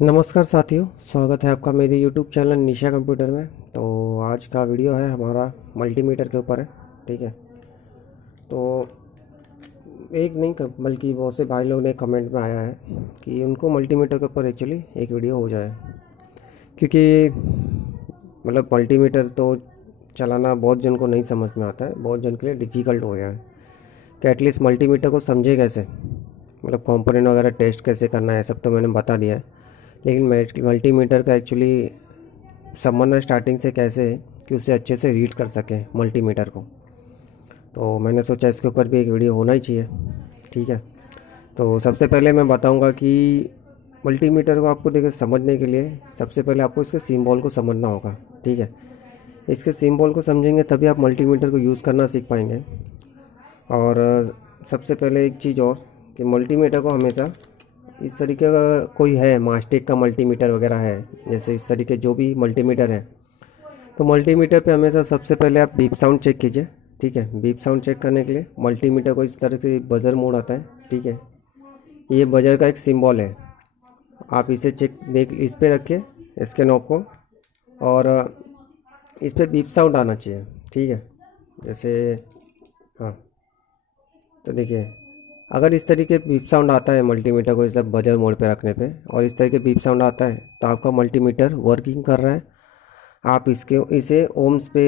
नमस्कार साथियों, स्वागत है आपका मेरे YouTube चैनल निशा कंप्यूटर में। तो आज का वीडियो है हमारा मल्टीमीटर के ऊपर है। ठीक है, तो एक नहीं बल्कि बहुत से भाई लोग ने कमेंट में आया है कि उनको मल्टीमीटर के ऊपर एक्चुअली एक वीडियो हो जाए, क्योंकि मतलब मल्टीमीटर तो चलाना बहुत जन को नहीं समझ में आता है, बहुत जन के लिए डिफ़िकल्ट हो गया है कि एटलीस्ट मल्टीमीटर को समझे कैसे, मतलब कंपोनेंट वगैरह टेस्ट कैसे करना है, सब तो मैंने बता दिया है। लेकिन मल्टीमीटर का एक्चुअली समझना स्टार्टिंग से कैसे है कि उसे अच्छे से रीड कर सकें मल्टीमीटर को, तो मैंने सोचा इसके ऊपर भी एक वीडियो होना ही चाहिए। ठीक है, तो सबसे पहले मैं बताऊंगा कि मल्टीमीटर को आपको देखिए समझने के लिए सबसे पहले आपको इसके सिंबल को समझना होगा। ठीक है, इसके सिंबल को समझेंगे तभी आप मल्टीमीटर को यूज़ करना सीख पाएंगे। और सबसे पहले एक चीज़ और कि मल्टीमीटर को हमेशा इस तरीके का कोई है, मास्टिक का मल्टीमीटर वगैरह है, जैसे इस तरीके जो भी मल्टीमीटर है, तो मल्टीमीटर पे हमेशा सबसे पहले आप बीप साउंड चेक कीजिए। ठीक है, बीप साउंड चेक करने के लिए मल्टीमीटर को इस तरह से बजर मोड आता है। ठीक है, ये बजर का एक सिंबल है, आप इसे चेक देख इस पे रखिए इसके नॉब को, और इस पे बीप साउंड आना चाहिए। ठीक है, जैसे हाँ, तो देखिए अगर इस तरीके बीप साउंड आता है मल्टीमीटर को इस बजर मोड पे रखने पे, और इस तरीके बीप साउंड आता है, तो आपका मल्टीमीटर वर्किंग कर रहा है। आप इसे ओम्स पे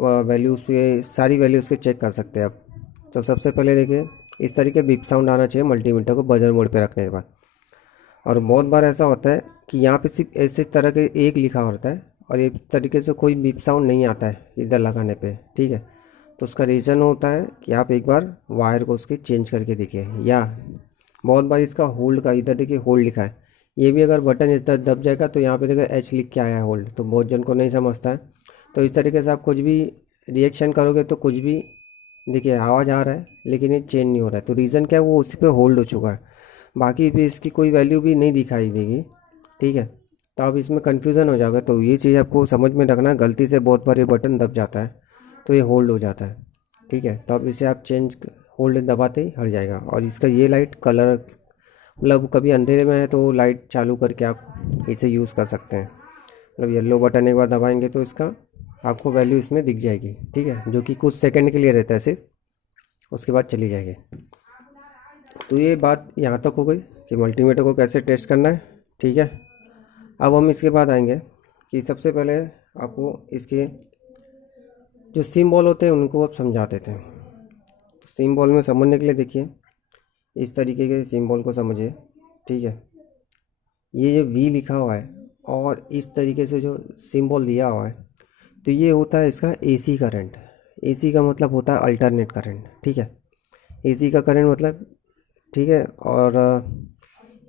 वैल्यूज़ पे सारी वैल्यूज़ के चेक कर सकते हैं आप। तो सबसे पहले देखिए इस तरीके बीप साउंड आना चाहिए मल्टीमीटर को बजर मोड पे रखने के बाद। और बहुत बार ऐसा होता है कि यहाँ पे सिर्फ ऐसे तरह के एक लिखा होता है और इस तरीके से कोई बीप साउंड नहीं आता है इधर लगाने पे। ठीक है, तो उसका रीज़न होता है कि आप एक बार वायर को उसके चेंज करके देखिए, या बहुत बार इसका होल्ड का इधर देखिए होल्ड लिखा है, ये भी अगर बटन इधर दब जाएगा तो यहाँ पे देखिए एच लिख के आया है होल्ड, तो बहुत जन को नहीं समझता है। तो इस तरीके से आप कुछ भी रिएक्शन करोगे तो कुछ भी देखिए आवाज़ आ रहा है लेकिन ये चेंज नहीं हो रहा है, तो रीज़न क्या है, वो उसी पे होल्ड हो चुका है। बाकी भी इसकी कोई वैल्यू भी नहीं दिखाई देगी। ठीक है, तो आप इसमें कन्फ्यूज़न हो जाएगा, तो ये चीज़ आपको समझ में रखना है। गलती से बहुत बार ये बटन दब जाता है तो ये होल्ड हो जाता है। ठीक है, तो अब इसे आप चेंज होल्ड दबाते ही हट जाएगा। और इसका ये लाइट कलर, मतलब कभी अंधेरे में है तो लाइट चालू करके आप इसे यूज़ कर सकते हैं। मतलब येलो बटन एक बार दबाएंगे तो इसका आपको वैल्यू इसमें दिख जाएगी। ठीक है, जो कि कुछ सेकंड के लिए रहता है सिर्फ, उसके बाद चली जाएगी। तो ये बात यहाँ तक हो गई कि मल्टीमीटर को कैसे टेस्ट करना है। ठीक है, अब हम इसके बाद आएंगे कि सबसे पहले आपको इसके जो सिंबल होते हैं उनको आप समझा देते हैं। सिंबल में समझने के लिए देखिए इस तरीके के सिंबल को समझिए। ठीक है, ये जो वी लिखा हुआ है और इस तरीके से जो सिंबल दिया हुआ है, तो ये होता है इसका एसी करंट। एसी का मतलब होता है अल्टरनेट करंट। ठीक है, एसी का करंट मतलब, ठीक है, और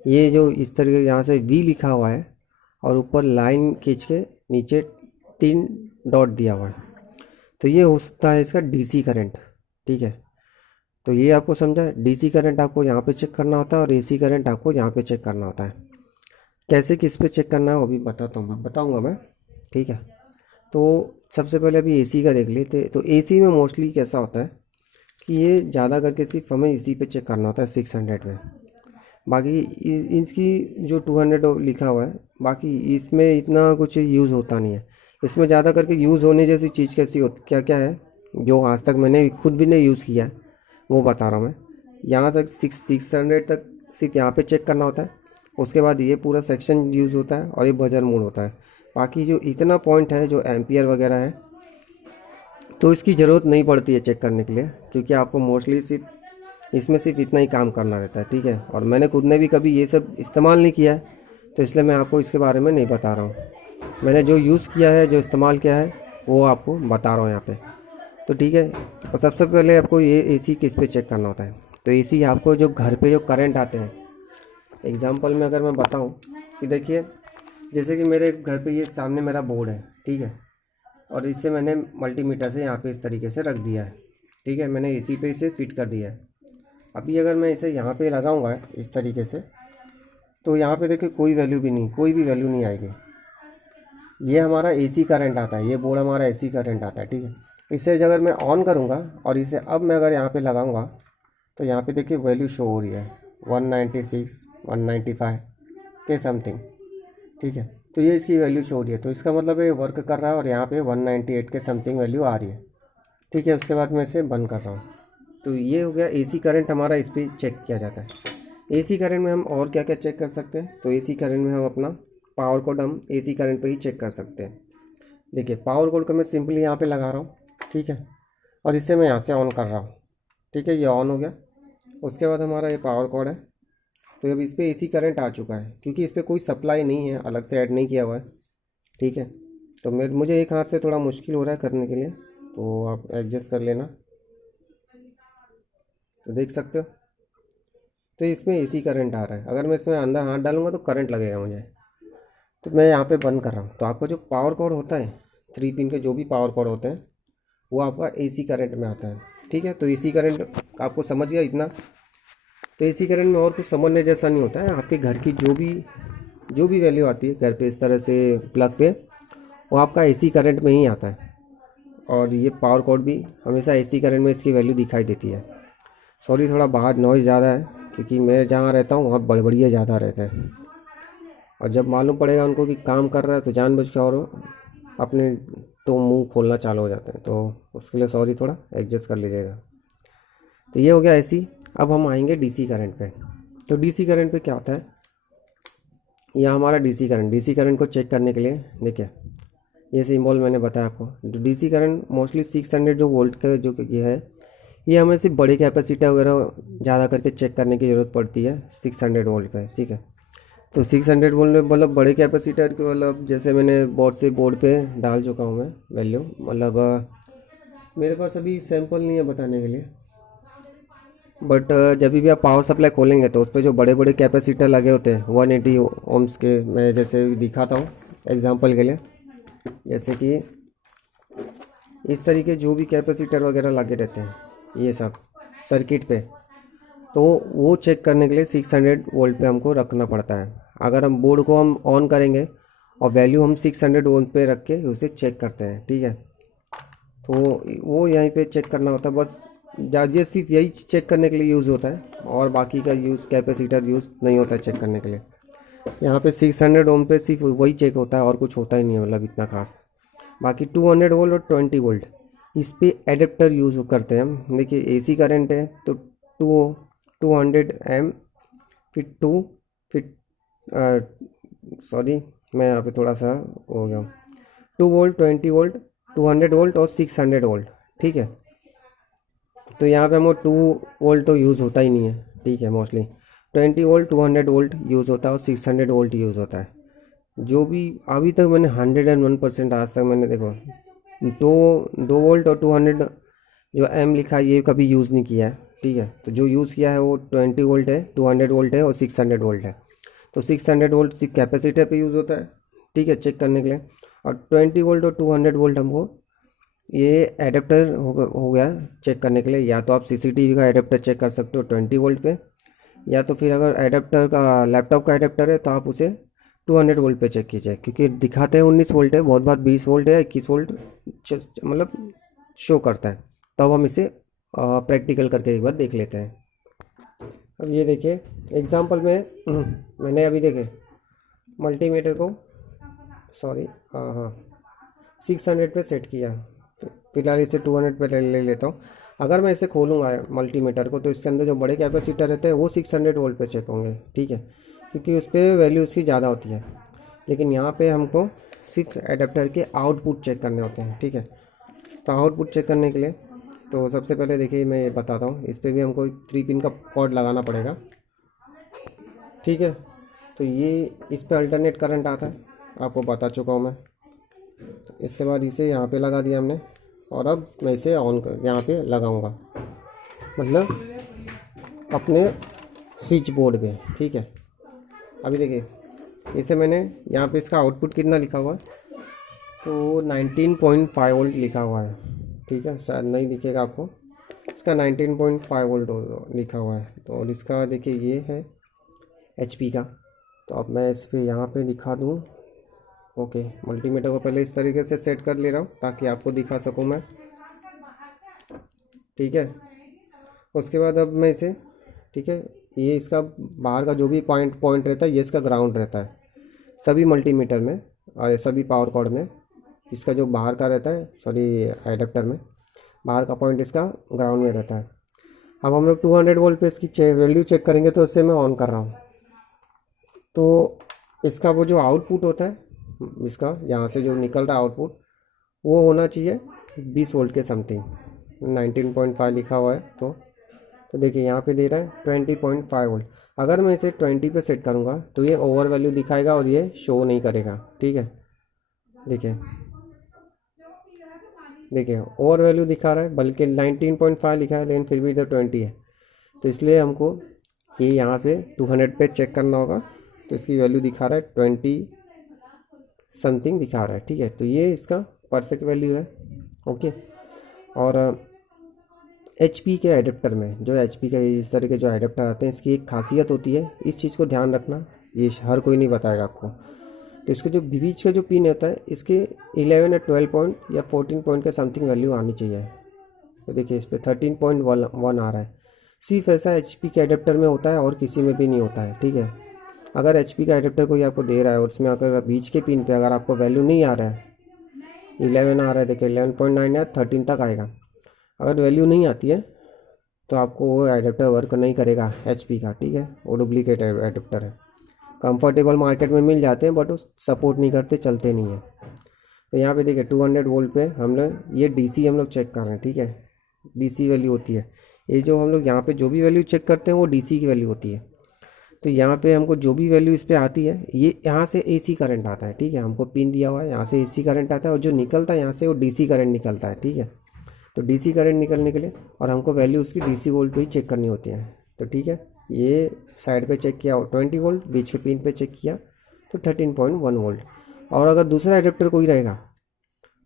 ये जो इस तरीके यहाँ से वी लिखा हुआ है और ऊपर लाइन खींच के नीचे 3 डॉट दिया हुआ है, तो ये होता है इसका डीसी करंट। ठीक है, तो ये आपको समझा, डीसी करंट आपको यहाँ पे चेक करना होता है और एसी करंट आपको यहाँ पे चेक करना होता है। कैसे किस पे चेक करना है वो भी बताऊँगा मैं। ठीक है, तो सबसे पहले अभी एसी का देख लेते। तो एसी में मोस्टली कैसा होता है कि ये ज़्यादा करके सिर्फ हमें इसी पे चेक करना होता है 600 में। बाकी इसकी जो 200 लिखा हुआ है, बाकी इसमें इतना कुछ यूज़ होता नहीं है। इसमें ज़्यादा करके यूज़ होने जैसी चीज़ कैसी होती, क्या क्या है जो आज तक मैंने खुद भी नहीं यूज़ किया है वो बता रहा हूँ मैं। यहाँ तक 600 तक सिर्फ यहाँ पे चेक करना होता है, उसके बाद ये पूरा सेक्शन यूज़ होता है और ये बजर मोड होता है। बाकी जो इतना पॉइंट है जो एम्पियर वगैरह है, तो इसकी ज़रूरत नहीं पड़ती है चेक करने के लिए, क्योंकि आपको मोस्टली सिर्फ इसमें सिर्फ इतना ही काम करना रहता है। ठीक है, और मैंने खुद ने भी कभी ये सब इस्तेमाल नहीं किया है, तो इसलिए मैं आपको इसके बारे में नहीं बता रहा हूँ। मैंने जो यूज़ किया है, जो इस्तेमाल किया है, वो आपको बता रहा हूँ यहाँ पे। तो ठीक है, और सबसे पहले आपको ये एसी किस पे चेक करना होता है। तो एसी आपको जो घर पे जो करंट आते हैं, एग्जांपल में अगर मैं बताऊं कि देखिए जैसे कि मेरे घर पे ये सामने मेरा बोर्ड है। ठीक है, और इसे मैंने मल्टीमीटर से यहाँ पे इस तरीके से रख दिया है। ठीक है, मैंने एसी पे इसे फिट कर दिया है। अभी अगर मैं इसे यहाँ पे लगाऊंगा इस तरीके से, तो यहाँ पे देखिए कोई वैल्यू भी नहीं, कोई भी वैल्यू नहीं आएगी। ये हमारा एसी करंट आता है, ये बोर्ड हमारा एसी करंट आता है। ठीक है, इसे अगर मैं ऑन करूँगा और इसे अब मैं अगर यहाँ पे लगाऊंगा, तो यहाँ पे देखिए वैल्यू शो हो रही है 196 195 के समथिंग। ठीक है। तो ये इसकी वैल्यू शो हो रही है, तो इसका मतलब ये वर्क कर रहा है और यहाँ पे 198 के समथिंग वैल्यू आ रही है। ठीक है, उसके बाद मैं इसे बंद कर रहा हूँ। तो ये हो गया एसी करंट हमारा, इस पर चेक किया जाता है। एसी करंट में हम और क्या क्या चेक कर सकते हैं, तो एसी करंट में हम अपना पावर कोड हम एसी करंट पे ही चेक कर सकते हैं। देखिए पावर कोड को मैं सिंपली यहाँ पे लगा रहा हूँ, ठीक है, और इसे मैं यहाँ से ऑन कर रहा हूँ। ठीक है, ये ऑन हो गया। उसके बाद हमारा ये पावर कोड है, तो अब इस पर एसी करंट आ चुका है क्योंकि इस पर कोई सप्लाई नहीं है, अलग से ऐड नहीं किया हुआ है। ठीक है, तो मुझे एक हाथ से थोड़ा मुश्किल हो रहा है करने के लिए, तो आप एडजस्ट कर लेना। तो देख सकते हो, तो इसमें एसी करंट आ रहा है। अगर मैं इसमें अंदर हाथ डालूंगा तो करंट लगेगा मुझे। तो मैं यहाँ पे बंद कर रहा हूँ। तो आपका जो पावर कोड होता है, 3 पिन के जो भी पावर कोड होते हैं, वो आपका एसी करंट में आता है। ठीक है, तो एसी करंट आपको समझ गया इतना। तो एसी करंट में और कुछ समझने जैसा नहीं होता है। आपके घर की जो भी वैल्यू आती है घर पे इस तरह से प्लग पे, वो आपका एसी करंट में ही आता है। और ये पावर कोड भी हमेशा एसी करंट में इसकी वैल्यू दिखाई देती है। सॉरी, थोड़ा बाहर नॉइज़ ज़्यादा है क्योंकि मैं जहाँ रहता हूँ वहाँ बड़बड़िया ज़्यादा रहते हैं, और जब मालूम पड़ेगा उनको कि काम कर रहा है तो जानबूझ के और अपने तो मुंह खोलना चालू हो जाते हैं। तो उसके लिए सॉरी, थोड़ा एडजस्ट कर लीजिएगा। तो ये हो गया एसी। अब हम आएंगे डीसी करंट पे। तो डीसी करंट पे क्या होता है, यह हमारा डीसी करंट को चेक करने के लिए देखिए ये सिंबल मैंने बताया आपको। जो डीसी करंट मोस्टली 600 जो वोल्ट का जो ये है, ये हमें सिर्फ बड़े कैपेसिटर वगैरह ज़्यादा करके चेक करने की ज़रूरत पड़ती है 600 वोल्ट पे। ठीक है, तो 600 वोल्ट में मतलब बड़े कैपेसिटर के मतलब जैसे मैंने बोर्ड पे डाल चुका हूँ मैं वैल्यू, मतलब मेरे पास अभी सैंपल नहीं है बताने के लिए, बट जब भी आप पावर सप्लाई खोलेंगे तो उस पर जो बड़े बड़े कैपेसिटर लगे होते हैं 180 ओम्स के, मैं जैसे दिखाता हूँ एग्जांपल के लिए, जैसे कि इस तरीके जो भी कैपेसिटर वगैरह लगे रहते हैं ये सब सर्किट पे, तो वो चेक करने के लिए 600 वोल्ट पे हमको रखना पड़ता है। अगर हम बोर्ड को हम ऑन करेंगे और वैल्यू हम 600 वोल्ट पे रख के उसे चेक करते हैं। ठीक है, तो वो यहीं पे चेक करना होता है बस। ये सिर्फ यही चेक करने के लिए यूज़ होता है, और बाकी का यूज़ कैपेसिटर यूज़ नहीं होता है चेक करने के लिए। यहाँ पे 600 ओम पे सिर्फ वही चेक होता है और कुछ होता ही नहीं है, मतलब इतना खास। बाकी 200 वोल्ट और 20 वोल्ट इस पे एडेप्टर यूज़ करते हैं हम। देखिए एसी करंट है तो 200 एम, फिर फिर सॉरी मैं यहाँ पे थोड़ा सा हो गया, 2 वोल्ट, 20 वोल्ट, 200 वोल्ट और 600 वोल्ट। ठीक है, तो यहाँ पे हमें 2 वोल्ट तो यूज़ होता ही नहीं है। ठीक है, मोस्टली 20 वोल्ट, 200 वोल्ट यूज़ होता है और 600 वोल्ट यूज़ होता है। जो भी अभी तक मैंने 101% आज तक मैंने देखो 2 वोल्ट और 200 जो एम लिखा है ये कभी यूज़ नहीं किया है। ठीक है, तो जो यूज़ किया है वो 20 वोल्ट है, 200 वोल्ट है और 600 वोल्ट है। तो 600 वोल्ट सिर्फ कैपेसिटर पे यूज़ होता है। ठीक है, चेक करने के लिए। और 20 वोल्ट और 200 वोल्ट हमको ये एडेप्टर हो गया चेक करने के लिए। या तो आप सीसीटीवी का एडेप्टर चेक कर सकते हो 20 वोल्ट पे, या तो फिर अगर एडेप्टर का लैपटॉप का एडेप्टर है तो आप उसे 200 वोल्ट पे चेक कीजिए, क्योंकि दिखाते हैं 19 वोल्ट है, बहुत बार 20 वोल्ट है, 21 वोल्ट मतलब शो करता है। तब हम इसे प्रैक्टिकल करके एक बार देख लेते हैं। अब ये देखिए एग्जांपल में मैंने अभी देखे मल्टीमीटर को, सॉरी हाँ 600 पे सेट किया। फिलहाल इसे 200 पे ले लेता हूँ। अगर मैं इसे खोलूँगा मल्टीमीटर को तो इसके अंदर जो बड़े कैपेसिटर रहते हैं वो 600 वोल्ट पे चेक होंगे। ठीक है, क्योंकि उस पर वैल्यू उसकी ज़्यादा होती है। लेकिन यहाँ पे हमको सिर्फ एडाप्टर के आउटपुट चेक करने होते हैं। ठीक है, तो आउटपुट चेक करने के लिए तो सबसे पहले देखिए मैं ये बताता हूँ, इस पर भी हमको 3 पिन का कॉर्ड लगाना पड़ेगा। ठीक है, तो ये इस पर अल्टरनेट करंट आता है, आपको बता चुका हूँ मैं। तो इसके बाद इसे यहाँ पे लगा दिया हमने, और अब मैं इसे ऑन कर यहाँ पे लगाऊंगा, मतलब अपने स्विच बोर्ड पे। ठीक है, अभी देखिए इसे मैंने यहाँ पे इसका आउटपुट कितना लिखा हुआ है, तो 19.5 वोल्ट लिखा हुआ है। ठीक है, शायद नहीं दिखेगा आपको, इसका 19.5 वोल्ट लिखा हुआ है। तो और इसका देखिए ये है HP का। तो अब मैं इस पर यहाँ पे दिखा दूँ। ओके, मल्टीमीटर को पहले इस तरीके से सेट कर ले रहा हूँ ताकि आपको दिखा सकूँ मैं। ठीक है, उसके बाद अब मैं इसे, ठीक है, ये इसका बाहर का जो भी पॉइंट रहता है ये इसका ग्राउंड रहता है। सभी मल्टीमीटर में और सभी पावर कॉर्ड में इसका जो बाहर का रहता है, सॉरी एडेप्टर में बाहर का पॉइंट इसका ग्राउंड में रहता है। अब हम लोग 200 वोल्ट पे इसकी वैल्यू चेक करेंगे, तो इससे मैं ऑन कर रहा हूँ। तो इसका वो जो आउटपुट होता है, इसका यहाँ से जो निकल रहा है आउटपुट, वो होना चाहिए 20 वोल्ट के समथिंग। 19.5 लिखा हुआ है। तो देखिए यहाँ पे दे रहा है 20.5 वोल्ट। अगर मैं इसे 20 पे सेट करूँगा तो ये ओवर वैल्यू दिखाएगा और ये शो नहीं करेगा। ठीक है, देखिए देखिए ओवर वैल्यू दिखा रहा है, बल्कि 19.5 लिखा है, लेकिन फिर भी इधर 20 है। तो इसलिए हमको ये यहाँ पे 200 पे चेक करना होगा। तो इसकी वैल्यू दिखा रहा है 20 समथिंग दिखा रहा है। ठीक है, तो ये इसका परफेक्ट वैल्यू है। ओके, और HP के एडेप्टर में, जो HP के इस तरह के जो एडेप्टर आते हैं, इसकी एक खासियत होती है, इस चीज़ को ध्यान रखना, ये हर कोई नहीं बताएगा आपको। तो इसके जो बीच का जो पिन होता है, इसके 11 या 12 पॉइंट या 14 पॉइंट का समथिंग वैल्यू आनी चाहिए। तो देखिए इस पर 13.1 आ रहा है। सिर्फ ऐसा HP के एडेप्टर में होता है और किसी में भी नहीं होता है। ठीक है, अगर HP का एडेप्टर कोई आपको दे रहा है और उसमें अगर बीच के पिन पे अगर आपको वैल्यू नहीं आ रहा है, 11 आ रहा है, देखिए 11.9 या 13 तक आएगा, अगर वैल्यू नहीं आती है तो आपको वो एडेप्टर वर्क नहीं करेगा HP का। ठीक है, वो डुप्लीकेट एडेप्टर है। कंफर्टेबल मार्केट में मिल जाते हैं, बट वो सपोर्ट नहीं करते, चलते नहीं है। तो यहाँ पे देखिए 200 वोल्ट पे हम लोग ये DC हम लोग चेक कर रहे हैं। ठीक है, DC वैल्यू होती है ये, जो हम लोग यहाँ पे जो भी वैल्यू चेक करते हैं वो DC की वैल्यू होती है। तो यहाँ पे हमको जो भी वैल्यू इस पर आती है, ये यहाँ से AC करंट आता है। ठीक है, हमको पिन दिया हुआ है, यहाँ से AC करंट आता है, और जो निकलता है यहाँ से वो DC करंट निकलता है। ठीक है, तो DC करंट निकलने के लिए और हमको वैल्यू उसकी DC वोल्ट पे ही चेक करनी होती है। तो ठीक है, ये साइड पे चेक किया 20 वोल्ट, बीच के पिन पे चेक किया तो 13.1 वोल्ट। और अगर दूसरा एडेप्टर कोई रहेगा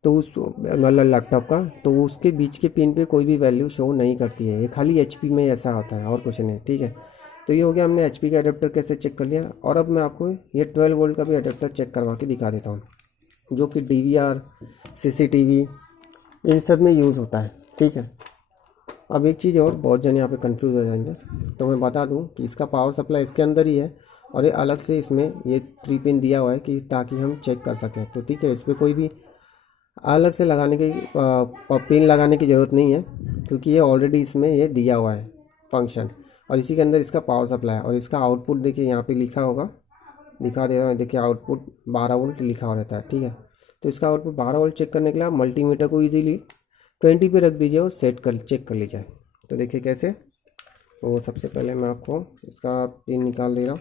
तो उस मतलब लैपटॉप का, तो उसके बीच के पिन पे कोई भी वैल्यू शो नहीं करती है। ये खाली HP में ऐसा होता है और कुछ नहीं। ठीक है, तो ये हो गया, हमने HP का एडेप्टर कैसे चेक कर लिया। और अब मैं आपको ये 12 वोल्ट का भी एडेप्टर चेक करवा के दिखा देता हूँ, जो कि DVR, CCTV इन सब में यूज़ होता है। ठीक है, अब एक चीज़ और, बहुत जन यहाँ पे कंफ्यूज हो जाएंगे, तो मैं बता दूं कि इसका पावर सप्लाई इसके अंदर ही है और ये अलग से इसमें ये 3 पिन दिया हुआ है कि ताकि हम चेक कर सकें। तो ठीक है, इस पर कोई भी अलग से लगाने की पिन लगाने की ज़रूरत नहीं है, क्योंकि ये ऑलरेडी इसमें ये दिया हुआ है फंक्शन, और इसी के अंदर इसका पावर सप्लाई है। और इसका आउटपुट देखिए यहाँ पर लिखा होगा, दिखा दे रहा है, देखिए आउटपुट 12 वोल्ट लिखा हो रहता है। ठीक है, तो इसका आउटपुट 12 वोल्ट चेक करने के लिए आप मल्टीमीटर को ईजीली 20 पे रख दीजिए और चेक कर लीजिए। तो देखिए कैसे। तो सबसे पहले मैं आपको इसका पिन निकाल दे रहा हूँ,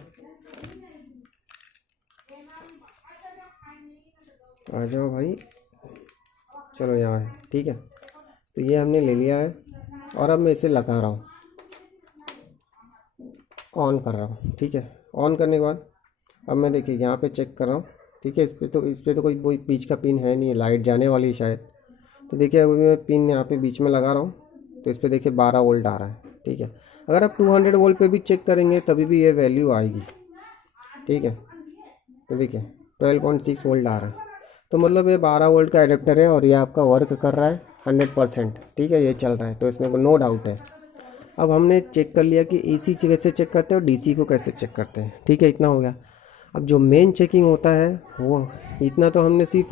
आ जाओ भाई, चलो यहाँ है। ठीक है, तो ये हमने ले लिया है और अब मैं इसे लगा रहा हूँ, ऑन कर रहा हूँ। ठीक है, ऑन करने के बाद अब मैं देखिए यहाँ पे चेक कर रहा हूँ। ठीक है, इस पर तो कोई बीच का पिन है नहीं, लाइट जाने वाली शायद। तो देखिए अभी मैं पिन यहाँ पे बीच में लगा रहा हूँ, तो इस पर देखिए 12 वोल्ट आ रहा है। ठीक है, अगर आप 200 वोल्ट पे भी चेक करेंगे तभी भी ये वैल्यू आएगी। ठीक है, तो देखिए 12.6 वोल्ट आ रहा है, तो मतलब ये 12 वोल्ट का एडेप्टर है और ये आपका वर्क कर रहा है 100%। ठीक है, ये चल रहा है, तो इसमें नो डाउट है। अब हमने चेक कर लिया कि AC कैसे चेक करते हैं और DC को कैसे चेक करते हैं। ठीक है, इतना हो गया। अब जो मेन चेकिंग होता है वो, इतना तो हमने सिर्फ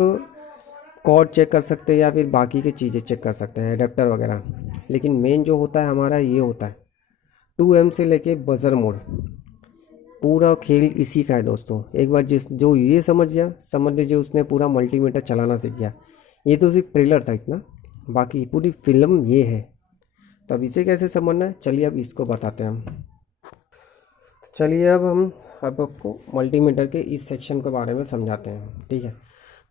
कॉर्ड चेक कर सकते हैं या फिर बाकी की चीज़ें चेक कर सकते हैं, एडेप्टर वगैरह, लेकिन मेन जो होता है हमारा ये होता है 2M से लेके बजर मोड, पूरा खेल इसी का है दोस्तों। एक बार जो ये समझ गया, समझ लीजिए उसने पूरा मल्टीमीटर चलाना सीख गया। ये तो सिर्फ ट्रेलर था इतना, बाकी पूरी फिल्म ये है। तो अब इसे कैसे समझना है, चलिए अब इसको बताते हैं हम। चलिए अब आपको मल्टीमीटर के इस सेक्शन के बारे में समझाते हैं। ठीक है,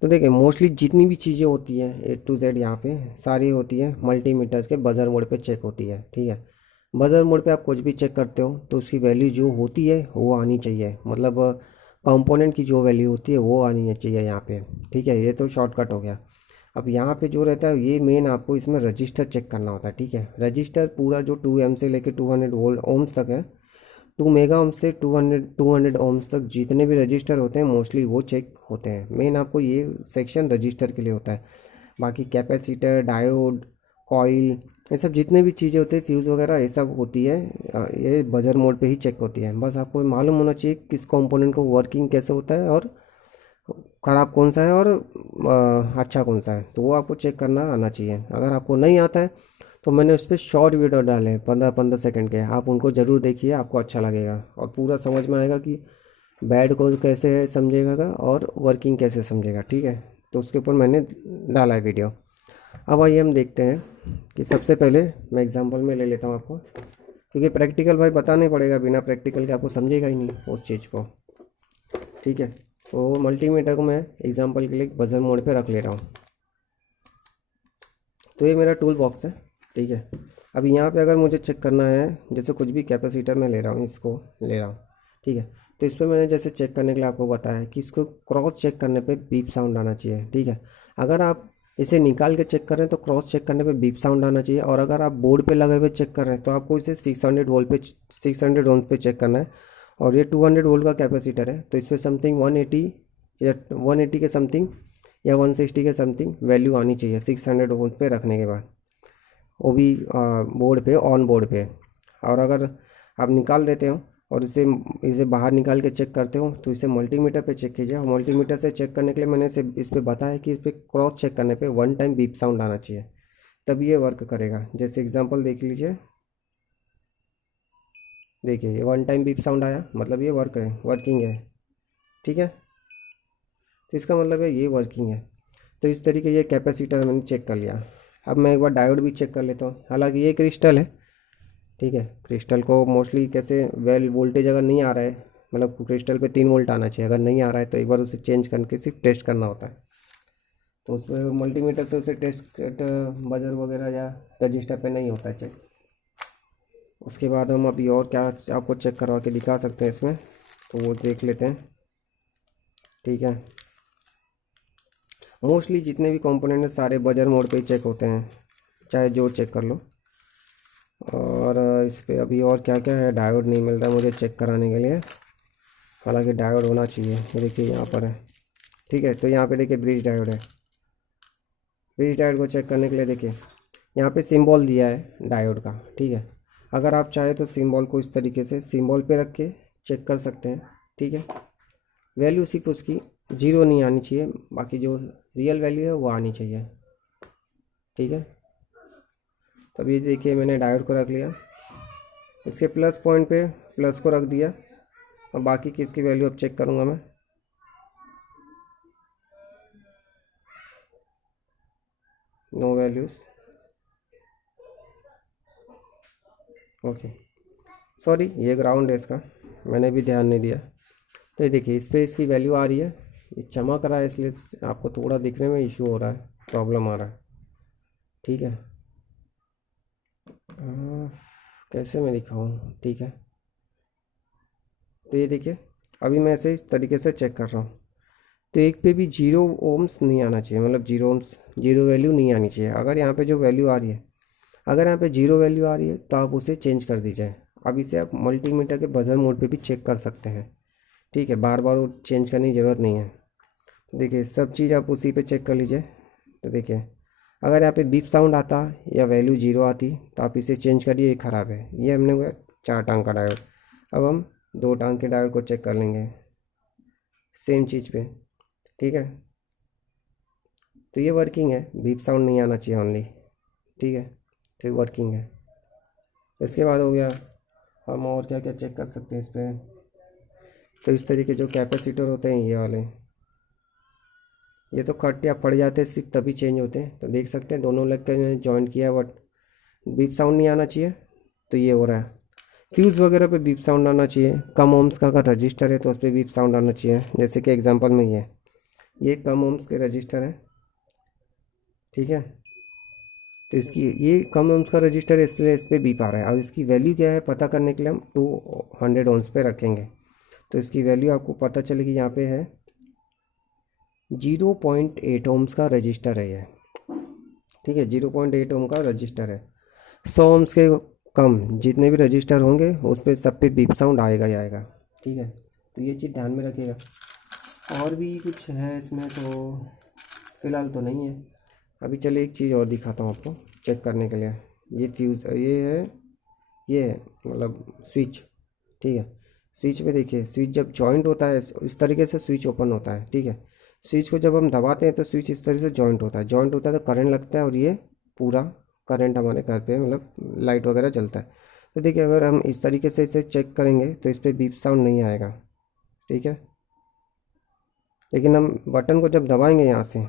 तो देखिए मोस्टली जितनी भी चीज़ें होती हैं A to Z यहाँ पे सारी होती है मल्टीमीटर्स के बजर मोड पे चेक होती है। ठीक है, बजर मोड पे आप कुछ भी चेक करते हो तो उसकी वैल्यू जो होती है वो आनी चाहिए, मतलब कंपोनेंट की जो वैल्यू होती है वो आनी चाहिए यहाँ पे। ठीक है, ये तो शॉर्टकट हो गया। अब यहाँ पे जो रहता है ये मेन आपको इसमें रजिस्टर चेक करना होता है। ठीक है, रजिस्टर पूरा जो 2M से लेके 200 वोल्ट ओम्स तक है, 2 मेगा ओम्स से 200 ओम्स तक जितने भी रजिस्टर होते हैं मोस्टली वो चेक होते हैं। मेन आपको ये सेक्शन रजिस्टर के लिए होता है। बाकी कैपेसिटर, डायोड, कॉइल, ये सब जितने भी चीज़ें होती है, फ्यूज़ वगैरह ये सब होती है, ये बजर मोड पे ही चेक होती है। बस आपको मालूम होना चाहिए किस कंपोनेंट को वर्किंग कैसे होता है और ख़राब कौन सा है और अच्छा कौन सा है, तो वो आपको चेक करना आना चाहिए। अगर आपको नहीं आता है तो मैंने उस पर शॉर्ट वीडियो डाले 15-15 सेकंड के, आप उनको ज़रूर देखिए, आपको अच्छा लगेगा और पूरा समझ में आएगा कि बैड को कैसे है समझेगा और वर्किंग कैसे समझेगा। ठीक है, तो उसके ऊपर मैंने डाला है वीडियो। अब आइए हम देखते हैं कि सबसे पहले मैं एग्जांपल में ले लेता हूँ आपको, क्योंकि प्रैक्टिकल भाई बताना ही पड़ेगा, बिना प्रैक्टिकल के आपको समझेगा ही नहीं उस चीज़ को। ठीक है, तो मल्टीमीटर को मैं एग्जांपल के लिए बजर मोड पे रख ले रहा हूँ। तो ये मेरा टूल बॉक्स है। ठीक है, अब यहाँ पे अगर मुझे चेक करना है, जैसे कुछ भी कैपेसिटर मैं ले रहा हूँ, इसको ले रहा हूँ। ठीक है, तो इस पर मैंने जैसे चेक करने के लिए आपको बताया कि इसको क्रॉस चेक करने पे बीप साउंड आना चाहिए। ठीक है, अगर आप इसे निकाल के चेक कर रहे हैं तो क्रॉस चेक करने पे बीप साउंड आना चाहिए, और अगर आप बोर्ड पे लगे हुए चेक कर रहे हैं तो आपको इसे 600 वोल्ट पे 600 ओम्स पे चेक करना है। और ये 200 वोल्ट का कैपेसिटर है, तो इस पर समथिंग 180 या 180 के समथिंग या 160 के समथिंग वैल्यू आनी चाहिए 600 वोल्ट पे रखने के बाद, वो भी बोर्ड पे, ऑन बोर्ड पे। और अगर आप निकाल देते हो और इसे इसे बाहर निकाल के चेक करते हो तो इसे मल्टीमीटर पे चेक कीजिए। और मल्टीमीटर से चेक करने के लिए मैंने इस पे बताया कि इस पर क्रॉस चेक करने पे 1 टाइम बीप साउंड आना चाहिए, तब ये वर्क करेगा। जैसे एग्जांपल देख लीजिए, देखिए ये 1 टाइम बीप साउंड आया, मतलब ये वर्किंग है। ठीक है, तो इसका मतलब है ये वर्किंग है। तो इस तरीके ये कैपेसिटर मैंने चेक कर लिया। अब मैं एक बार डायोड भी चेक कर लेता हूँ, हालांकि ये क्रिस्टल है। ठीक है, क्रिस्टल को मोस्टली कैसे वेल वोल्टेज अगर नहीं आ रहा है, मतलब क्रिस्टल पे 3 वोल्ट आना चाहिए, अगर नहीं आ रहा है तो एक बार उसे चेंज करके सिर्फ टेस्ट करना होता है। तो उस पर मल्टीमीटर से उसे टेस्ट बजर वगैरह या रजिस्टर पे नहीं होता है चेक। उसके बाद हम अभी और क्या आपको चेक करवा के दिखा सकते हैं इसमें, तो वो देख लेते हैं। ठीक है, मोस्टली जितने भी कंपोनेंट हैं सारे बजर मोड पे ही चेक होते हैं, चाहे जो चेक कर लो। और इस पे अभी और क्या क्या है, डायोड नहीं मिल रहा मुझे चेक कराने के लिए, हालांकि डायोड होना चाहिए। ये देखिए यहाँ पर है। ठीक है, तो यहाँ पे देखिए ब्रिज डायोड है। ब्रिज डायोड को चेक करने के लिए देखिए यहाँ पे सिंबल दिया है डायोड का। ठीक है, अगर आप चाहे तो सिंबल को इस तरीके से सिंबल पे रख के चेक कर सकते हैं। ठीक है, वैल्यू सिर्फ उसकी 0 नहीं आनी चाहिए, बाकी जो रियल वैल्यू है वो आनी चाहिए। ठीक है, तब ये देखिए मैंने डायोड को रख लिया, इसके प्लस पॉइंट पे प्लस को रख दिया, और बाकी की इसकी वैल्यू अब चेक करूँगा मैं। नो वैल्यूज़, ओके, सॉरी ये ग्राउंड है इसका, मैंने भी ध्यान नहीं दिया। तो ये देखिए इस पर इसकी वैल्यू आ रही है, ये चमक रहा है इसलिए आपको थोड़ा दिखने में इशू हो रहा है, प्रॉब्लम आ रहा है। ठीक है, कैसे मैं दिखाऊँ। ठीक है, तो ये देखिए अभी मैं ऐसे इस तरीके से चेक कर रहा हूँ, तो एक पे भी 0 ओम्स नहीं आना चाहिए, मतलब 0 ओम्स, 0 वैल्यू नहीं आनी चाहिए। अगर यहाँ पे जो वैल्यू आ रही है, अगर यहाँ पे 0 वैल्यू आ रही है तो आप उसे चेंज कर दीजिए। अब इसे आप मल्टीमीटर के बजर मोड पे भी चेक कर सकते हैं। ठीक है, बार बार वो चेंज करने की ज़रूरत नहीं है। तो देखिए सब चीज़ आप उसी पे चेक कर लीजिए। तो देखिए अगर यहाँ पे बीप साउंड आता या वैल्यू 0 आती तो आप इसे चेंज करिए, ये ख़राब है। ये हमने हुआ 4 टांग का डायोड। अब हम 2 टांग के डायोड को चेक कर लेंगे सेम चीज़ पे। ठीक है, तो ये वर्किंग है, बीप साउंड नहीं आना चाहिए ओनली। ठीक है, तो वर्किंग है। इसके बाद हो गया, हम और क्या क्या चेक कर सकते हैं इस पर। तो इस तरीके जो कैपेसिटर होते हैं ये वाले, ये तो कट या पड़ जाते हैं सिर्फ तभी चेंज होते हैं। तो देख सकते हैं दोनों लेग के जॉइंट किया, बट बीप साउंड नहीं आना चाहिए, तो ये हो रहा है। फ्यूज़ वगैरह पे बीप साउंड आना चाहिए। कम ओम्स का अगर रजिस्टर है तो उस पर बीप साउंड आना चाहिए, जैसे कि एग्जांपल में ये कम ओम्स के रजिस्टर है। ठीक है, तो इसकी ये कम ओम्स का रजिस्टर है इसलिए इस पर बीप आ रहा है। अब इसकी वैल्यू क्या है पता करने के लिए हम 200 ओम्स पे रखेंगे, तो इसकी वैल्यू आपको पता चलेगी। यहाँ पे है 0.8 ओम्स का रजिस्टर है ये। ठीक है, 0.8 ओम का रजिस्टर है। 100 ओम्स के कम जितने भी रजिस्टर होंगे उस पर सब पे बीप साउंड आएगा ही आएगा। ठीक है, तो ये चीज़ ध्यान में रखिएगा। और भी कुछ है इसमें तो फ़िलहाल तो नहीं है। अभी चलिए एक चीज़ और दिखाता हूँ आपको चेक करने के लिए। ये फ्यूज़ ये है मतलब स्विच। ठीक है, स्विच पे देखिए, स्विच जब जॉइंट होता है इस तरीके से स्विच ओपन होता है। ठीक है, स्विच को जब हम दबाते हैं तो स्विच इस तरह से जॉइंट होता है तो करंट लगता है और ये पूरा करंट हमारे घर पे मतलब लाइट वगैरह जलता है। तो देखिए अगर हम इस तरीके से इसे चेक करेंगे तो इस पर बीप साउंड नहीं आएगा, ठीक है। लेकिन हम बटन को जब दबाएंगे यहाँ से,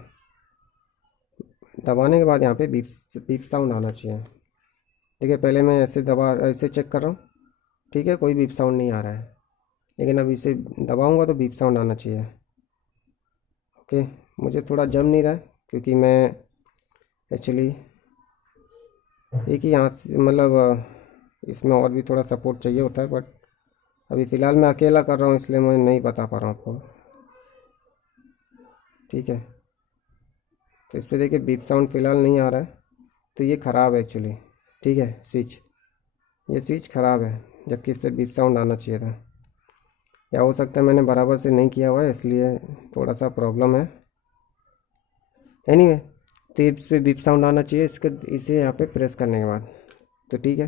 दबाने के बाद यहाँ पे बीप बीप साउंड आना चाहिए। देखिए पहले मैं ऐसे चेक कर रहा हूँ, ठीक है, कोई बीप साउंड नहीं आ रहा है। लेकिन अब इसे दबाऊंगा तो बीप साउंड आना चाहिए। ओके, मुझे थोड़ा जम नहीं रहा है क्योंकि मैं एक्चुअली एक ही हाथ से मतलब इसमें और भी थोड़ा सपोर्ट चाहिए होता है, बट अभी फ़िलहाल मैं अकेला कर रहा हूँ इसलिए मैं नहीं बता पा रहा हूँ आपको, ठीक है। तो इस पर देखिए बीप साउंड फ़िलहाल नहीं आ रहा है, तो ये ख़राब है एक्चुअली, ठीक है। ये स्विच ख़राब है, जबकि इस पर बीप साउंड आना चाहिए था। या हो सकता है मैंने बराबर से नहीं किया हुआ है इसलिए थोड़ा सा प्रॉब्लम है। एनीवे, तो इस पर बीप साउंड आना चाहिए इसे यहाँ पे प्रेस करने के बाद, तो ठीक है।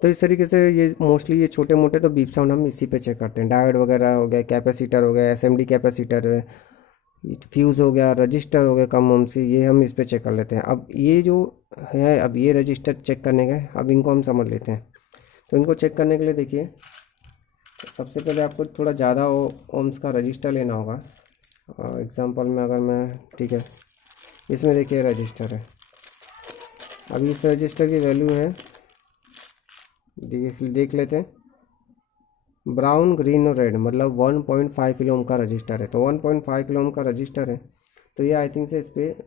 तो इस तरीके से ये मोस्टली ये छोटे मोटे तो बीप साउंड हम इसी पे चेक करते हैं। डायोड वगैरह हो गया, कैपेसिटर हो गया, एसएमडी कैपेसिटर है, फ्यूज़ हो गया, रजिस्टर हो गया कम ओम से, ये हम इस पे चेक कर लेते हैं। अब ये जो है, अब ये रजिस्टर चेक करने के, अब इनको हम समझ लेते हैं। तो इनको चेक करने के लिए देखिए सबसे पहले आपको थोड़ा ज़्यादा ओम्स का रजिस्टर लेना होगा। एग्जांपल में अगर मैं, ठीक है, इसमें देखिए रजिस्टर है। अभी इस रजिस्टर की वैल्यू है, देख लेते हैं, ब्राउन ग्रीन और रेड, मतलब 1.5 किलो ओम का रजिस्टर है। तो 1.5 किलो ओम का रजिस्टर है, तो ये आई थिंक से इस पर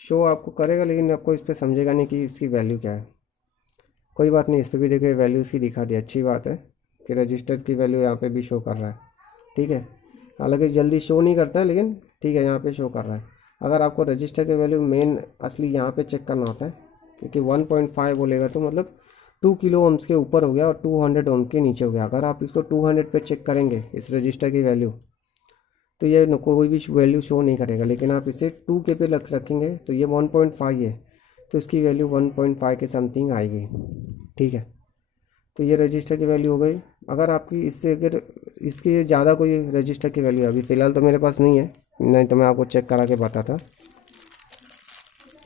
शो आपको करेगा, लेकिन आपको इस पर समझेगा नहीं कि इसकी वैल्यू क्या है। कोई बात नहीं, इस पर भी देखिए वैल्यू इसकी दिखा दी, अच्छी बात है कि रजिस्टर की वैल्यू यहाँ पे भी शो कर रहा है, ठीक है। हालांकि जल्दी शो नहीं करता है, लेकिन ठीक है यहाँ पे शो कर रहा है। अगर आपको रजिस्टर की वैल्यू मेन असली यहाँ पे चेक करना होता है, क्योंकि 1.5 बोलेगा तो मतलब 2 किलो ओम्स के ऊपर हो गया और 200 ओम के नीचे हो गया। अगर आप इसको 200 पे चेक करेंगे इस रजिस्टर की वैल्यू, तो ये कोई भी वैल्यू शो नहीं करेगा। लेकिन आप इसे 2 के पे रखेंगे तो ये 1.5 है, तो इसकी वैल्यू 1.5 के समथिंग आएगी, ठीक है। तो ये रजिस्टर की वैल्यू हो गई। अगर आपकी इससे अगर इसकी ज़्यादा कोई रजिस्टर की वैल्यू अभी फ़िलहाल तो मेरे पास नहीं है, नहीं तो मैं आपको चेक करा के बताता।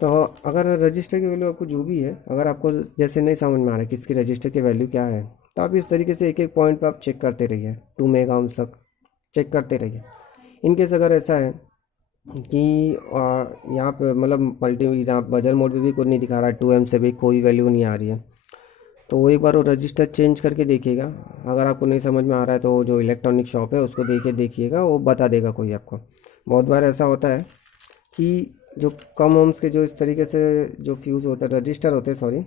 तो अगर रजिस्टर की वैल्यू आपको जो भी है, अगर आपको जैसे नहीं समझ में आ रहा है कि इसकी रजिस्टर की वैल्यू क्या है, तो आप इस तरीके से एक एक पॉइंट पर आप चेक करते रहिए, 2 मेगा ओम्स तक चेक करते रहिए। इनकेस अगर ऐसा है कि यहाँ पे मतलब यहाँ बजर मोड पे भी कुछ नहीं दिखा रहा है, 2 एम से भी कोई वैल्यू नहीं आ रही है, तो एक बार वो रजिस्टर चेंज करके देखिएगा। अगर आपको नहीं समझ में आ रहा है तो जो इलेक्ट्रॉनिक शॉप है उसको देखिएगा, वो बता देगा कोई आपको। बहुत बार ऐसा होता है कि जो कम ओम्स के जो इस तरीके से जो फ्यूज़ होते हैं, रजिस्टर होते हैं, सॉरी,